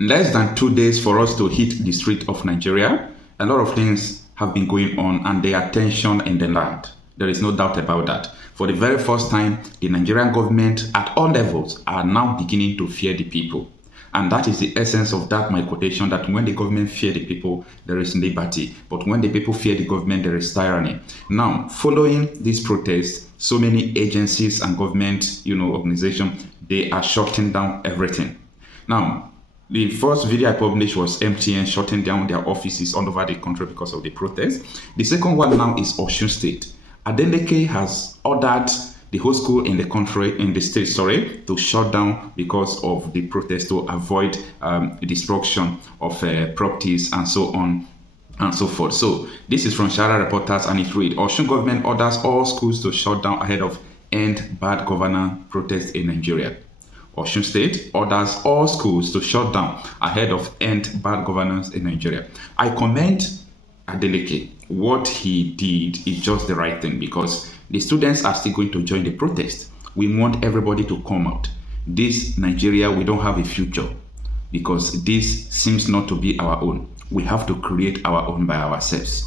Less than 2 days for us to hit the street of Nigeria. A lot of things have been going on and there are tension in the land. There is no doubt about that. For the very first time, the Nigerian government at all levels are now beginning to fear the people. And that is the essence of that, my quotation, that when the government fear the people, there is liberty. But when the people fear the government, there is tyranny. Now, following these protests, so many agencies and government, organizations, they are shutting down everything. Now, the first video I published was MTN shutting down their offices all over the country because of the protest. The second one now is Osun State. Adeleke has ordered the whole school in the state, to shut down because of the protest to avoid destruction of properties and so on and so forth. So this is from Shara Reporters and it reads, Osun government orders all schools to shut down ahead of end bad governance protest in Nigeria. Osun State orders all schools to shut down ahead of end bad governance in Nigeria. I commend Adeleke. What he did is just the right thing because the students are still going to join the protest. We want everybody to come out. This Nigeria, we don't have a future because this seems not to be our own. We have to create our own by ourselves.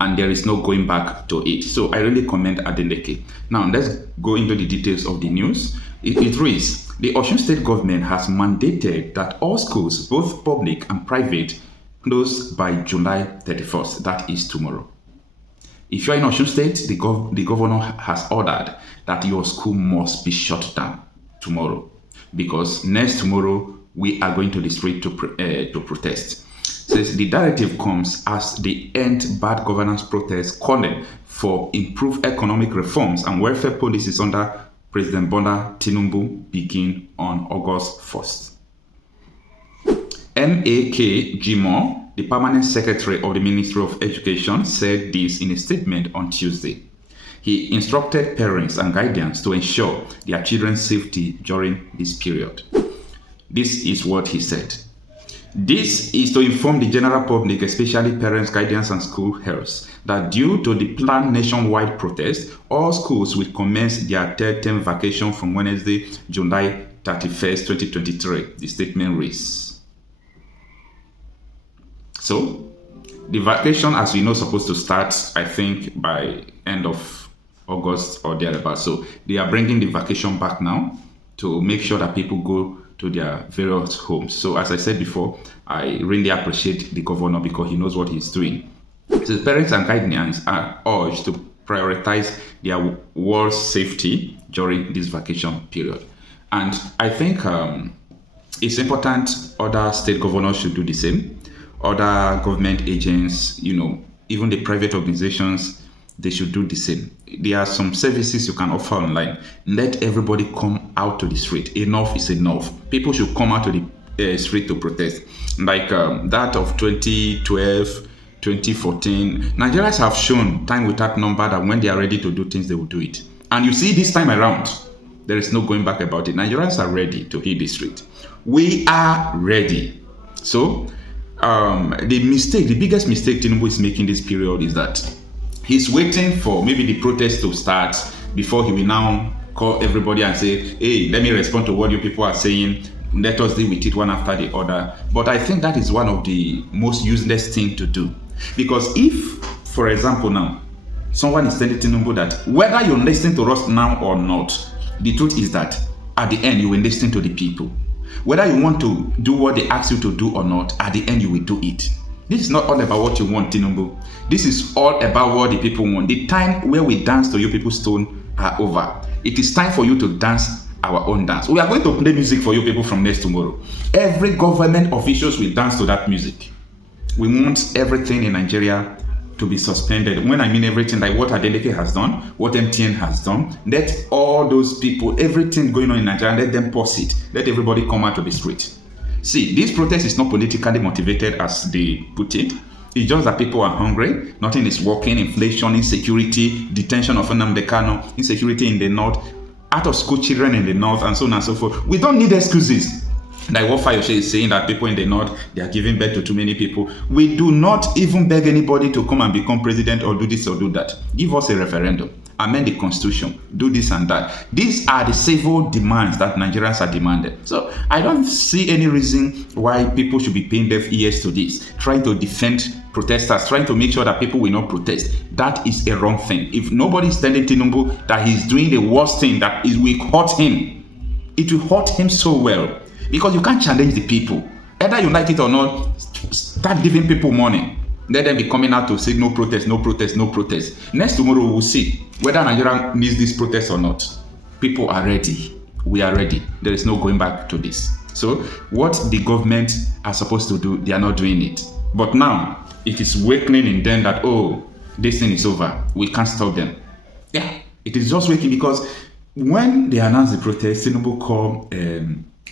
And there is no going back to it. So I really commend Adeleke. Now let's go into the details of the news. It reads, the Osun State government has mandated that all schools, both public and private, close by July 31st. That is tomorrow. If you are in Osun State, the governor has ordered that your school must be shut down tomorrow because next tomorrow we are going to the street to protest. Says the directive comes as the end bad governance protest calling for improved economic reforms and welfare policies under President Bola Tinubu begin on August 1st. M.A.K. Jimoh, the permanent secretary of the Ministry of Education, said this in a statement on Tuesday. He instructed parents and guardians to ensure their children's safety during this period. This is what he said. This is to inform the general public, especially parents, guardians, and school health, that due to the planned nationwide protest, all schools will commence their third-term vacation from Wednesday, July 31st, 2023, the statement reads. So, the vacation, as we know, is supposed to start, I think, by end of August or thereabouts. So, they are bringing the vacation back now to make sure that people go to their various homes. So as I said before, I really appreciate the governor because he knows what he's doing. So parents and guardians are urged to prioritize their world's safety during this vacation period. And I think it's important other state governors should do the same. Other government agents, even the private organizations, they should do the same. There are some services you can offer online. Let everybody come out to the street. Enough is enough. People should come out to the street to protest. Like that of 2012, 2014. Nigerians have shown time without number that when they are ready to do things, they will do it. And you see this time around, there is no going back about it. Nigerians are ready to hit the street. We are ready. So the biggest mistake Tinubu is making this period is that he's waiting for maybe the protest to start before he will now call everybody and say, hey, let me respond to what you people are saying. Let us deal with it one after the other. But I think that is one of the most useless things to do. Because if, for example, now, someone is telling Tinubu that whether you're listening to us now or not, the truth is that at the end, you will listen to the people. Whether you want to do what they ask you to do or not, at the end, you will do it. This is not all about what you want, Tinubu. This is all about what the people want. The time where we dance to you people's tone are over. It is time for you to dance our own dance. We are going to play music for you people from next tomorrow. Every government officials will dance to that music. We want everything in Nigeria to be suspended. When I mean everything, like what Adeleke has done, what MTN has done, let all those people, everything going on in Nigeria, let them pause it. Let everybody come out to the street. See, this protest is not politically motivated as they put it. It's just that people are hungry. Nothing is working. Inflation, insecurity, detention of Nnamdi Kanu, insecurity in the north, out of school children in the north, and so on and so forth. We don't need excuses. Like what Fayose is saying, that people in the north, they are giving birth to too many people. We do not even beg anybody to come and become president or do this or do that. Give us a referendum. amend the constitution, do this and that. These are the civil demands that Nigerians are demanding. So I don't see any reason why people should be paying deaf ears to this, trying to defend protesters, trying to make sure that people will not protest. That is a wrong thing. If nobody is telling Tinubu that he's doing the worst thing, that it will hurt him, it will hurt him so well. Because you can't challenge the people. Either you like it or not, start giving people money. Let them be coming out to say no protest, no protest, no protest. Next tomorrow we'll see whether Nigeria needs this protest or not. People are ready. We are ready. There is no going back to this. So what the government are supposed to do, they are not doing it. But now it is wakening in them that, oh, this thing is over. We can't stop them. Yeah, it is just waking because when they announced the protest, Tinubu called,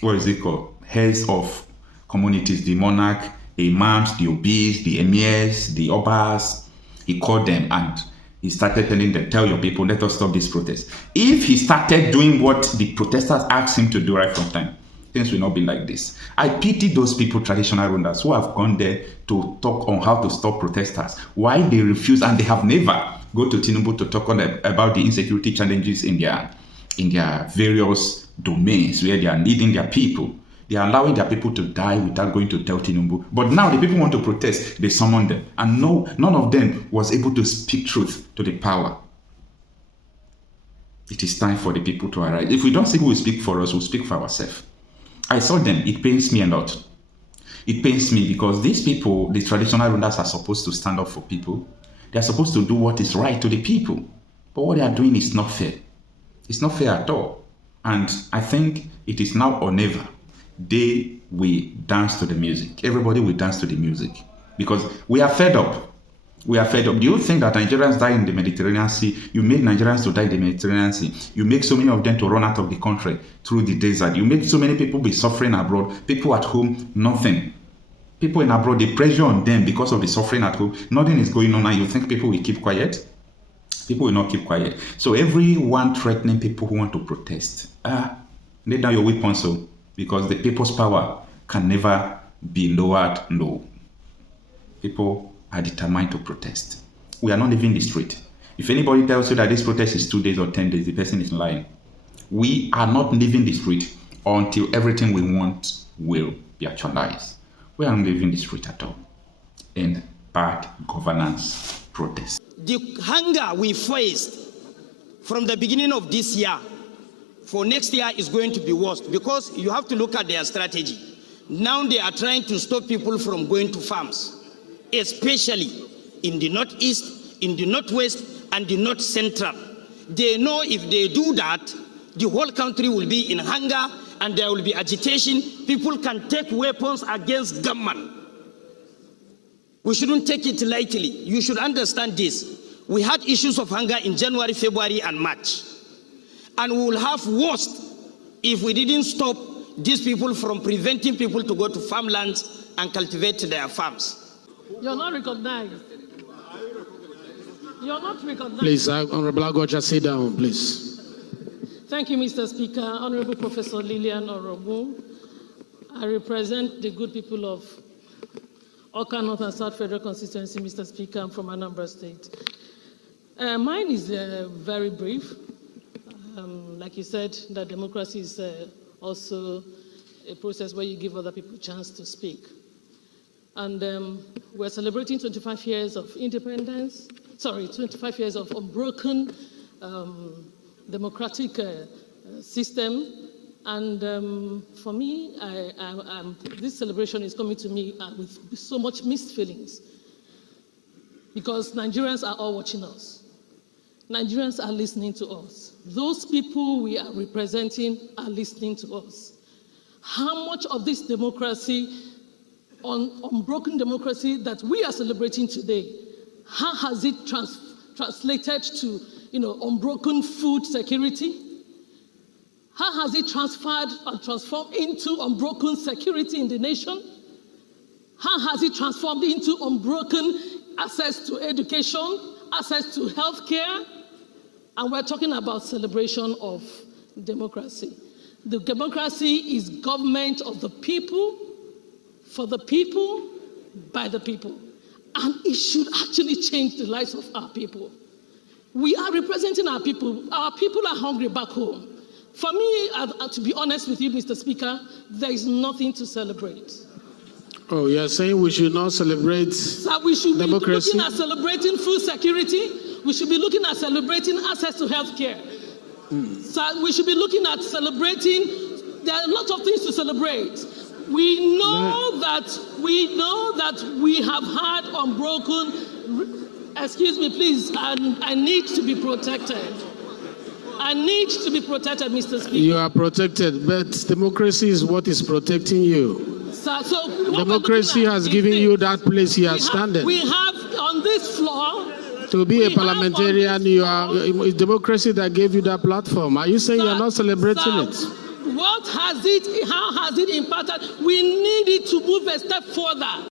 what is it called? Heads of communities, the monarch, the imams, the obis, the emirs, the obas. He called them and he started telling them, tell your people, let us stop this protest. If he started doing what the protesters asked him to do right from time, things will not be like this. I pity those people, traditional rulers, who have gone there to talk on how to stop protesters. Why they refuse, and they have never go to Tinubu to talk about the insecurity challenges in their various domains where they are leading their people. They are allowing their people to die without going to tell Tinubu. But now the people want to protest, they summon them. And no, none of them was able to speak truth to the power. It is time for the people to arise. If we don't think we will speak for us, we'll speak for ourselves. I saw them. It pains me a lot. It pains me because these people, the traditional rulers, are supposed to stand up for people. They are supposed to do what is right to the people. But what they are doing is not fair. It's not fair at all. And I think it is now or never. They will dance to the music. Everybody will dance to the music because we are fed up. We are fed up. Do you think that Nigerians die in the Mediterranean Sea? You make Nigerians to die in the Mediterranean Sea. You make so many of them to run out of the country through the desert. You make so many people be suffering abroad. People at home, nothing. People in abroad, the pressure on them because of the suffering at home. Nothing is going on and you think people will keep quiet? People will not keep quiet. So everyone threatening people who want to protest. Lay down your weapons, so. Because the people's power can never be lowered. No. People are determined to protest. We are not leaving the street. If anybody tells you that this protest is 2 days or 10 days, the person is lying. We are not leaving the street until everything we want will be actualized. We are not leaving the street at all. And bad governance protest. The hunger we faced from the beginning of this year for next year is going to be worse because you have to look at their strategy. Now they are trying to stop people from going to farms, especially in the northeast, in the northwest, and the north central. They know if they do that, the whole country will be in hunger and there will be agitation. People can take weapons against government. We shouldn't take it lightly. You should understand this. We had issues of hunger in January, February, and March. And we will have worse if we didn't stop these people from preventing people to go to farmlands and cultivate their farms. You're not recognized. You're not recognized. Please, Honorable Okocha, sit down, please. Thank you, Mr. Speaker. Honorable Professor Lillian Orobu. I represent the good people of Oka North and South Federal Constituency, Mr. Speaker. I'm from Anambra State. Mine is very brief. Like you said, that democracy is also a process where you give other people a chance to speak. And we're celebrating 25 years of independence, 25 years of unbroken democratic system. And for me, this celebration is coming to me with so much mixed feelings because Nigerians are all watching us. Nigerians are listening to us. Those people we are representing are listening to us. How much of this democracy, unbroken democracy that we are celebrating today, how has it translated to, unbroken food security? How has it transferred and transformed into unbroken security in the nation? How has it transformed into unbroken access to education, access to healthcare? And we're talking about celebration of democracy. The democracy is government of the people, for the people, by the people. And it should actually change the lives of our people. We are representing our people. Our people are hungry back home. For me, to be honest with you, Mr. Speaker, there is nothing to celebrate. Oh, you're saying we should not celebrate We should democracy? be looking at celebrating food security. We should be looking at celebrating access to health care. So we should be looking at celebrating. There are a lot of things to celebrate. We know that we have had unbroken. Excuse me, please. I need to be protected. I need to be protected, Mr. Speaker. You are protected, but democracy is what is protecting you. So Democracy has given you that place you are standing. We have on this floor. To be a parliamentarian, it's democracy that gave you that platform. Are you saying you're not celebrating it? How has it impacted? We need it to move a step further.